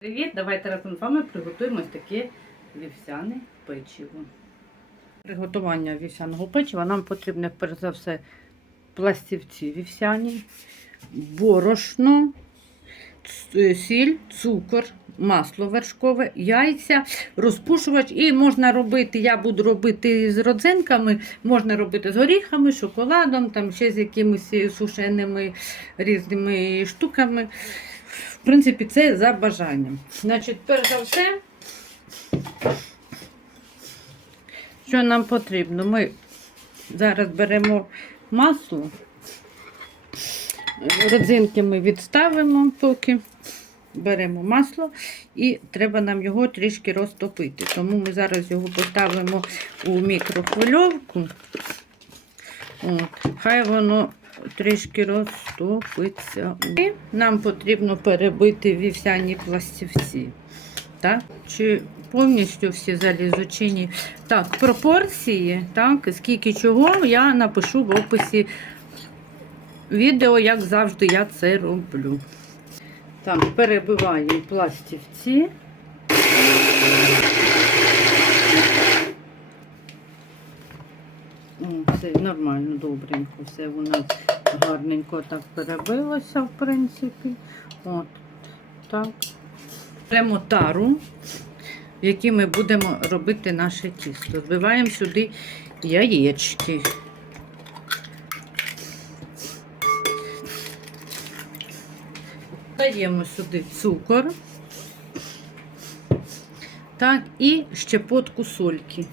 Привіт! Давайте разом з вами приготуємо таке вівсяне печиво. Приготування вівсяного печива нам потрібно перш за все пластівці вівсяні, борошно, сіль, цукор, масло вершкове, яйця, розпушувач. І можна робити, я буду робити з родзинками, можна робити з горіхами, шоколадом, там ще з якимись сушеними різними штуками. В принципі, це за бажанням. Значить, перш за все, що нам потрібно? Ми зараз беремо масло, родзинки ми відставимо поки. Беремо масло і треба нам його трішки розтопити. Тому ми зараз його поставимо у мікрохвильовку. От, хай воно трішки розтопиться. І нам потрібно перебити вівсяні пластівці. Так? Чи повністю всі залізучині? Так, пропорції, так, скільки чого, я напишу в описі відео, як завжди я це роблю. Так, перебиваємо пластівці. Все нормально, добренько, все воно гарненько так перебилося, в принципі. От, так. Беремо тару, в якій ми будемо робити наше тісто. Збиваємо сюди яєчки. Даємо сюди цукор. Так, і щепотку сольки.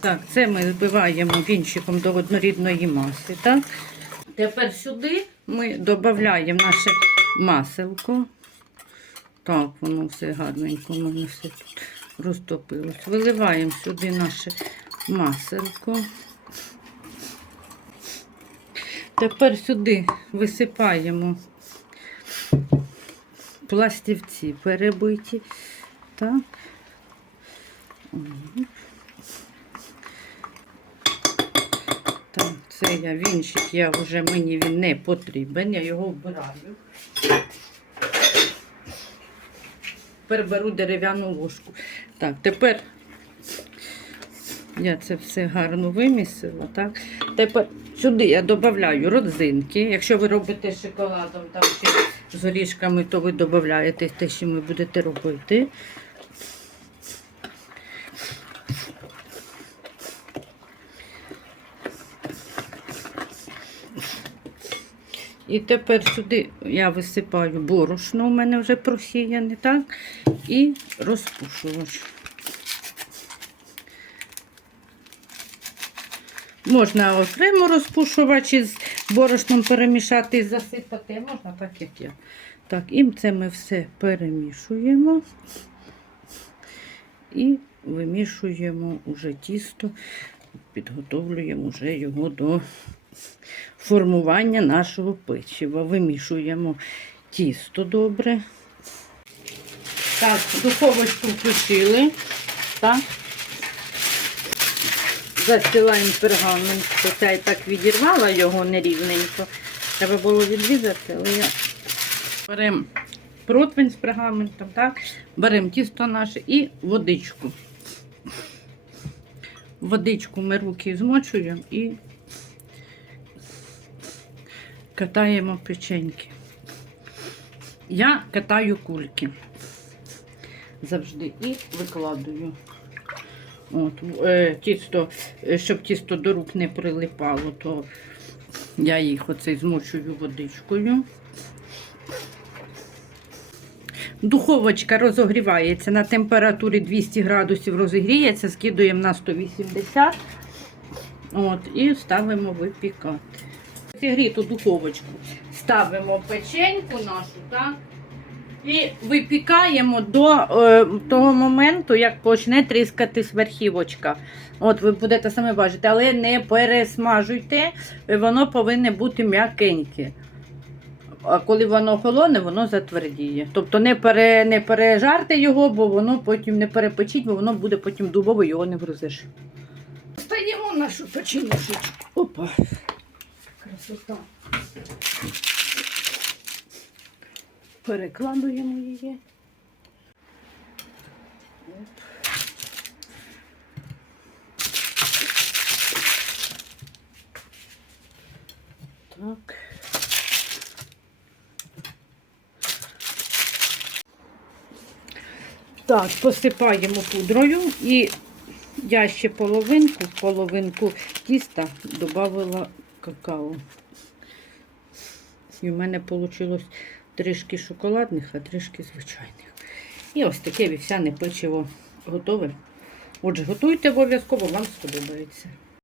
Так, це ми збиваємо вінчиком до однорідної маси. Так? Тепер сюди ми додаємо наше маселко. Так, воно все гарненько, мене все тут розтопилось. Виливаємо сюди наше маселко. Тепер сюди висипаємо пластівці перебиті. Так. Мгм. Так, це я вінчик, я вже мені він не потрібен, я його вбираю. Тепер беру дерев'яну ложку. Так, тепер я це все гарно вимісила. Так. Тепер сюди я додаю родзинки. Якщо ви робите шоколадом там, чи з горішками, то ви додаєте те, що ви будете робити. І тепер сюди я висипаю борошно, у мене вже просіяне, так? І розпушувач. Можна окремо розпушувач із борошном перемішати і засипати, можна так, як я. Так, і це ми все перемішуємо і вимішуємо уже тісто, підготовлюємо вже його до формування нашого печива. Вимішуємо тісто добре. Так, духовочку включили. Так. Застилаємо пергамент. Хоча я так відірвала його нерівненько. Треба було відрізати, але я беремо противень з пергаментом, так? беремо тісто наше і водичку. Водичку ми руки змочуємо і катаємо печеньки. Я катаю кульки завжди і викладую. От, е, тісто, е, щоб тісто до рук не прилипало, то я їх оце змочую водичкою. Духовочка розогрівається на температурі 200 градусів розігріється, скидуємо на 180 От, і ставимо випікати. Зігріту духовочку ставимо печеньку нашу, так? І випікаємо до е, того моменту, як почне тріскатись верхівочка. От ви будете саме бачити, але не пересмажуйте, воно повинне бути м'якеньке. А коли воно холоне, воно затвердіє. Тобто не пере, не пережарте його, бо воно потім не перепечіть, бо воно буде потім дубово, його не врозиш. Стаємо нашу печенюшечку. Опа. Красота. Перекладуємо її. Оп. Так. Так, посипаємо пудрою і я ще половинку, половинку тіста додавила какао. І в мене вийшло трішки шоколадних, а трішки звичайних. І ось таке вівсяне печиво готове. Отже, готуйте обов'язково, вам сподобається.